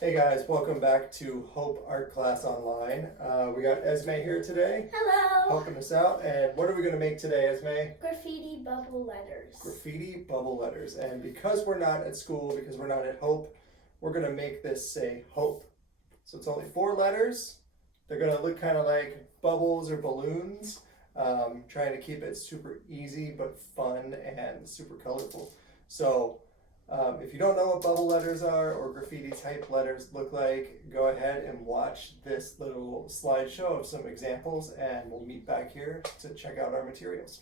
Hey guys, welcome back to Hope Art Class Online. We got Esme here today Hello! helping us out. And what are we going to make today, Esme? Graffiti bubble letters. Graffiti bubble letters. And because we're not at school, because we're not at Hope, we're going to make this say Hope. So it's only 4 letters. They're going to look kind of like bubbles or balloons. Trying to keep it super easy but fun and super colorful. So if you don't know what bubble letters are or graffiti type letters look like, go ahead and watch this little slideshow of some examples and we'll meet back here to check out our materials.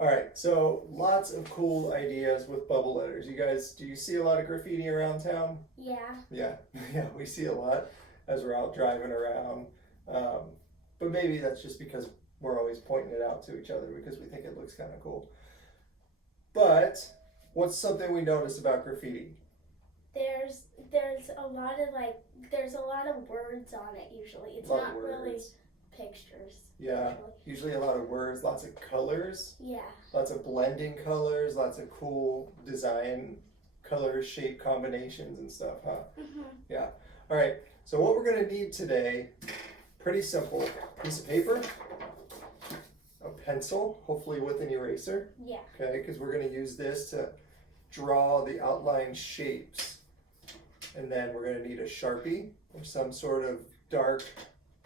All right, so lots of cool ideas with bubble letters. You guys, do you see a lot of graffiti around town? Yeah. Yeah, yeah, we see a lot as we're out driving around. Um, but maybe that's just because we're always pointing it out to each other because we think it looks kind of cool. But what's something we notice about graffiti? There's a lot of there's a lot of words on it usually. It's not really pictures. Yeah, usually a lot of words, lots of colors. Yeah. Lots of blending colors, lots of cool design, color, shape combinations and stuff, huh? Mhm. Yeah. All right. So what we're gonna need today, pretty simple: piece of paper, a pencil, hopefully with an eraser. Yeah. Okay, because we're gonna use this to draw the outline shapes. And then we're gonna need a Sharpie or some sort of dark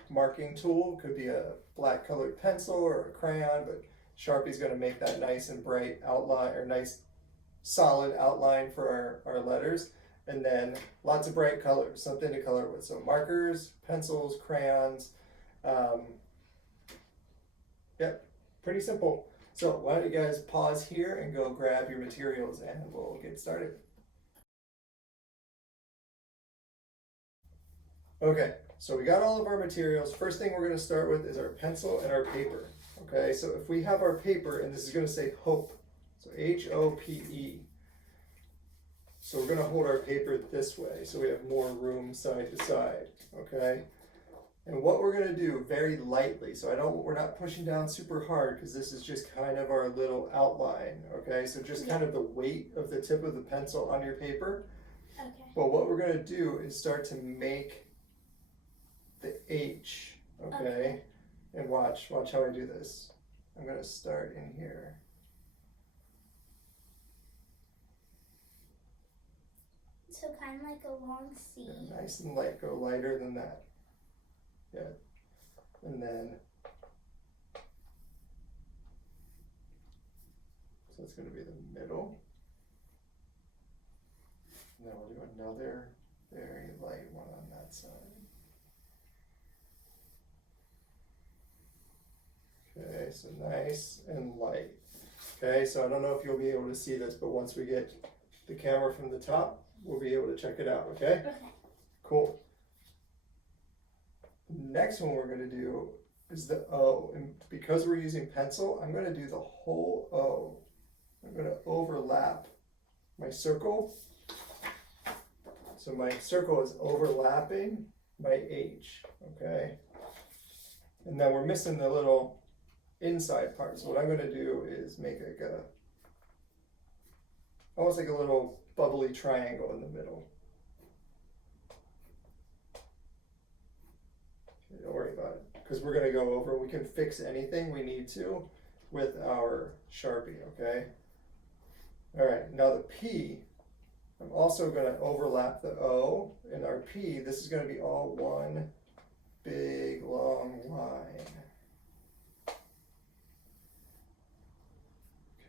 marking tool. Could be a black colored pencil or a crayon, but Sharpie's gonna make that nice and bright outline, or nice solid outline for our letters. And then lots of bright colors, something to color with. So markers, pencils, crayons. Yep, pretty simple. So why don't you guys pause here and go grab your materials and we'll get started. Okay, so we got all of our materials. First thing we're gonna start with is our pencil and our paper. Okay, so if we have our paper, and this is gonna say hope, so H-O-P-E. So we're gonna hold our paper this way so we have more room side to side, okay? And what we're gonna do very lightly, so we're not pushing down super hard because this is just kind of our little outline, okay? So just kind of the weight of the tip of the pencil on your paper. Okay. But what we're gonna do is start to make the H, okay? And watch how I do this. I'm gonna start in here. So kind of like a long C. Yeah, nice and light, go lighter than that. Yeah, and then, so it's gonna be the middle. And then we'll do another very light one on that side. Okay, so nice and light. Okay, so I don't know if you'll be able to see this, but once we get the camera from the top, we'll be able to check it out, okay? Okay. Cool. Next one we're gonna do is the O, and because we're using pencil, I'm gonna do the whole O. I'm gonna overlap my circle. So my circle is overlapping my H, okay? And then we're missing the little inside part. So what I'm gonna do is make like almost like a little bubbly triangle in the middle. Okay, don't worry about it, because we're gonna go over, we can fix anything we need to with our Sharpie, okay? All right, now the P, I'm also gonna overlap the O and our P. This is gonna be all one big long line.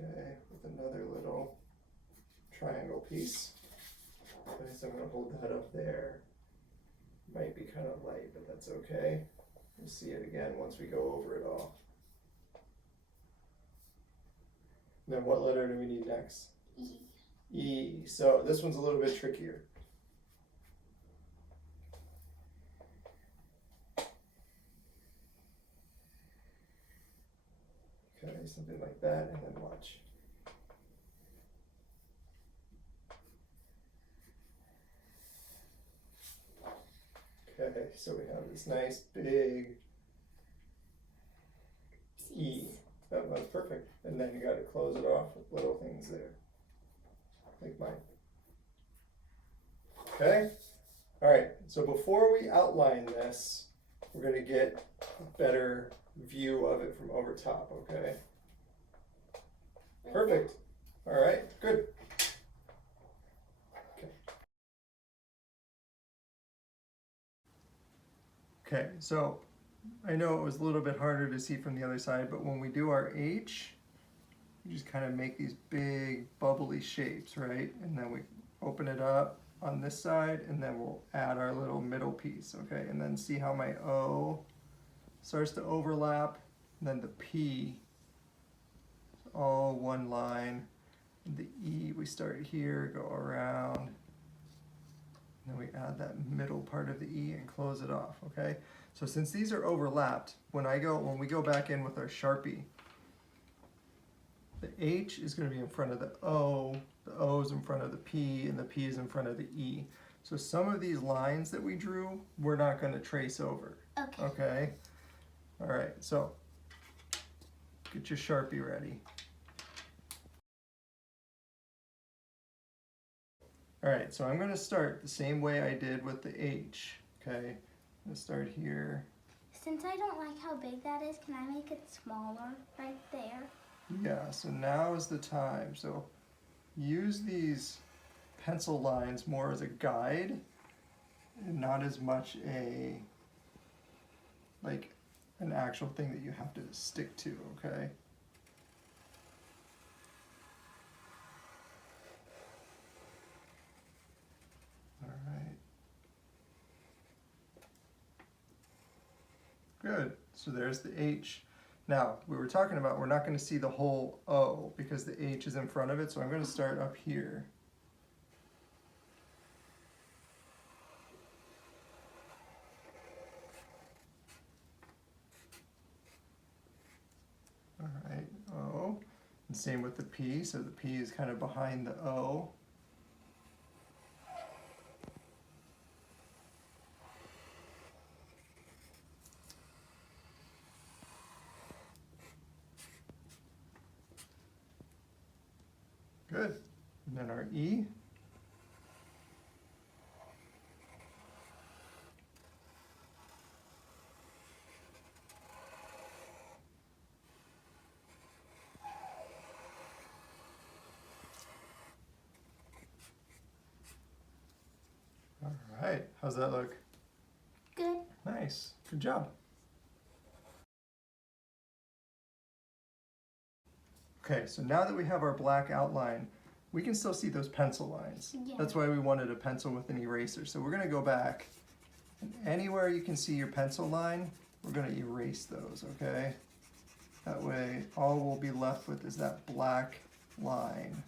Okay, with another little triangle piece. Okay, so I'm gonna hold that up there. Might be kind of light, but that's okay. We'll see it again once we go over it all. Then what letter do we need next? E. E. So this one's a little bit trickier. Okay, something like that, and then watch. Okay, so we have this nice big E. That's perfect. And then you got to close it off with little things there, like mine. Okay? All right, so before we outline this, we're going to get a better view of it from over top, okay? Perfect. All right, good. Okay, so I know it was a little bit harder to see from the other side, but when we do our H, we just kind of make these big bubbly shapes, right? And then we open it up on this side, and then we'll add our little middle piece, okay? And then see how my O starts to overlap, and then the P, all one line. The E, we start here, go around, and then we add that middle part of the E and close it off, okay? So since these are overlapped, when we go back in with our Sharpie, the H is going to be in front of the O is in front of the P, and the P is in front of the E. So some of these lines that we drew, we're not going to trace over. Okay. Okay? All right, so get your Sharpie ready. All right, so I'm going to start the same way I did with the H, okay? I'm going to start here. Since I don't like how big that is, can I make it smaller right there? Yeah, so now is the time. So use these pencil lines more as a guide and not as much like an actual thing that you have to stick to, okay? All right. Good, so there's the H. Now, we were talking about we're not going to see the whole O because the H is in front of it, so I'm going to start up here. All right, O. And same with the P, so the P is kind of behind the O. Good. And then our E. All right, how's that look? Good. Nice, good job. Okay, so now that we have our black outline, we can still see those pencil lines. Yeah. That's why we wanted a pencil with an eraser. So we're going to go back, and anywhere you can see your pencil line, we're going to erase those, okay? That way, all we'll be left with is that black line.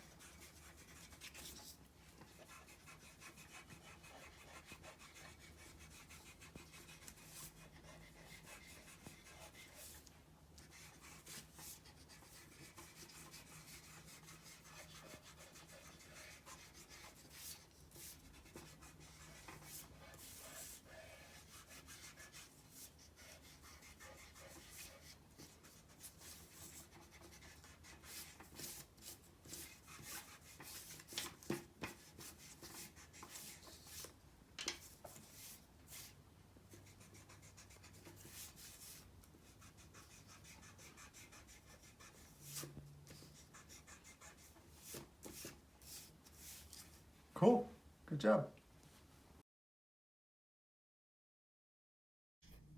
Cool, good job.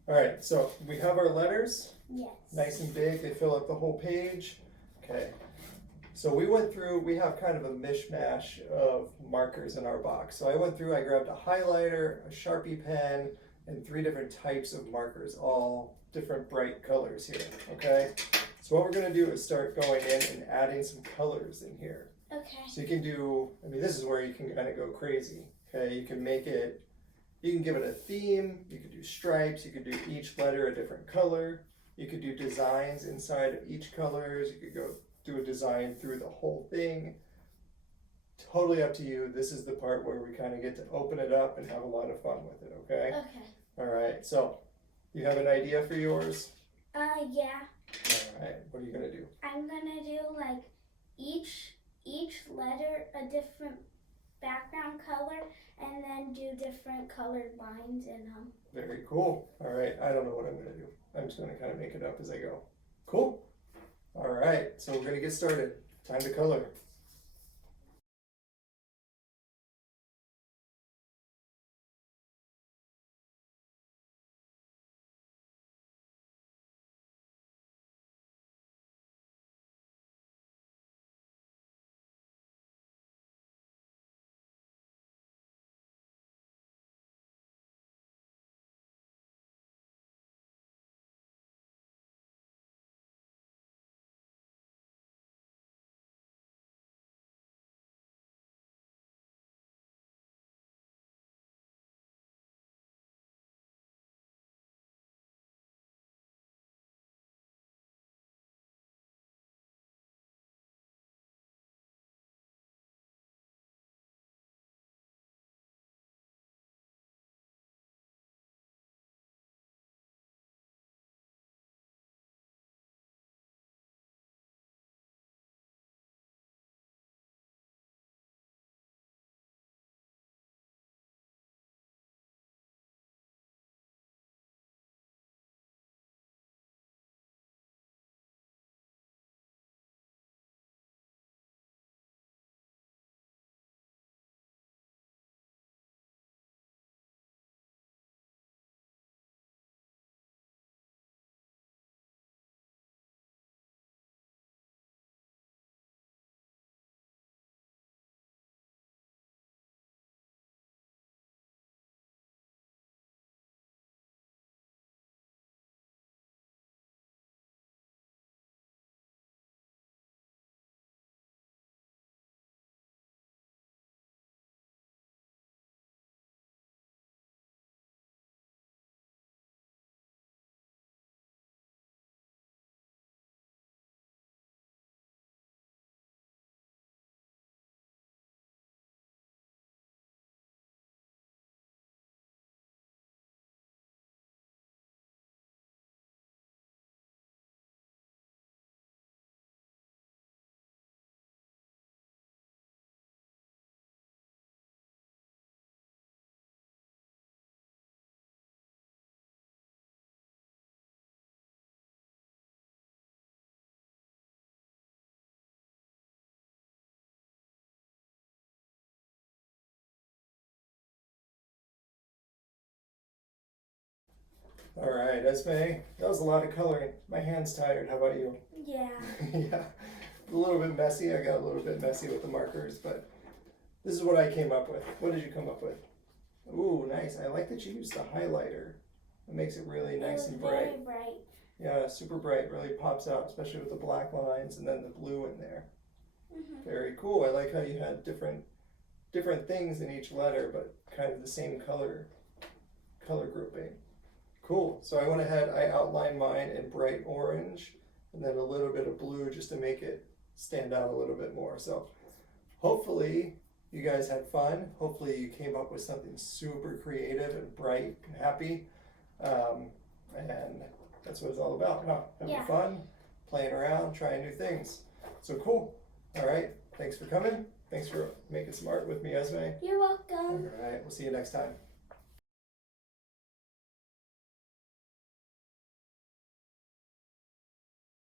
All right, so we have our letters. Yes. Nice and big, they fill up the whole page. Okay, so we went through, we have kind of a mishmash of markers in our box. So I went through, I grabbed a highlighter, a Sharpie pen, and 3 different types of markers, all different bright colors here, okay? So what we're going to do is start going in and adding some colors in here. Okay. So you can do, I mean, this is where you can kind of go crazy. Okay, you can make it, you can give it a theme, you could do stripes, you could do each letter a different color, you could do designs inside of each colors, you could go do a design through the whole thing. Totally up to you. This is the part where we kind of get to open it up and have a lot of fun with it, okay? Okay. All right, so you have an idea for yours? Yeah. All right, what are you gonna do? I'm gonna do like each letter a different background color, and then do different colored lines in them. Very cool. All right, I don't know what I'm gonna do. I'm just gonna kind of make it up as I go. Cool. All right, so we're gonna get started. Time to color. All right, Esme, that was a lot of coloring. My hand's tired. How about you? Yeah. Yeah, a little bit messy. I got a little bit messy with the markers, but this is what I came up with. What did you come up with? Ooh, nice. I like that you used the highlighter. It makes it really nice and bright. Very bright. Yeah, super bright. Really pops out, especially with the black lines and then the blue in there. Mm-hmm. Very cool. I like how you had different things in each letter, but kind of the same color grouping. Cool. So I went ahead, I outlined mine in bright orange and then a little bit of blue just to make it stand out a little bit more. So hopefully you guys had fun. Hopefully you came up with something super creative and bright and happy. And that's what it's all about, huh? Having fun, playing around, trying new things. So cool. All right. Thanks for coming. Thanks for making some art with me, Esme. You're welcome. All right. We'll see you next time.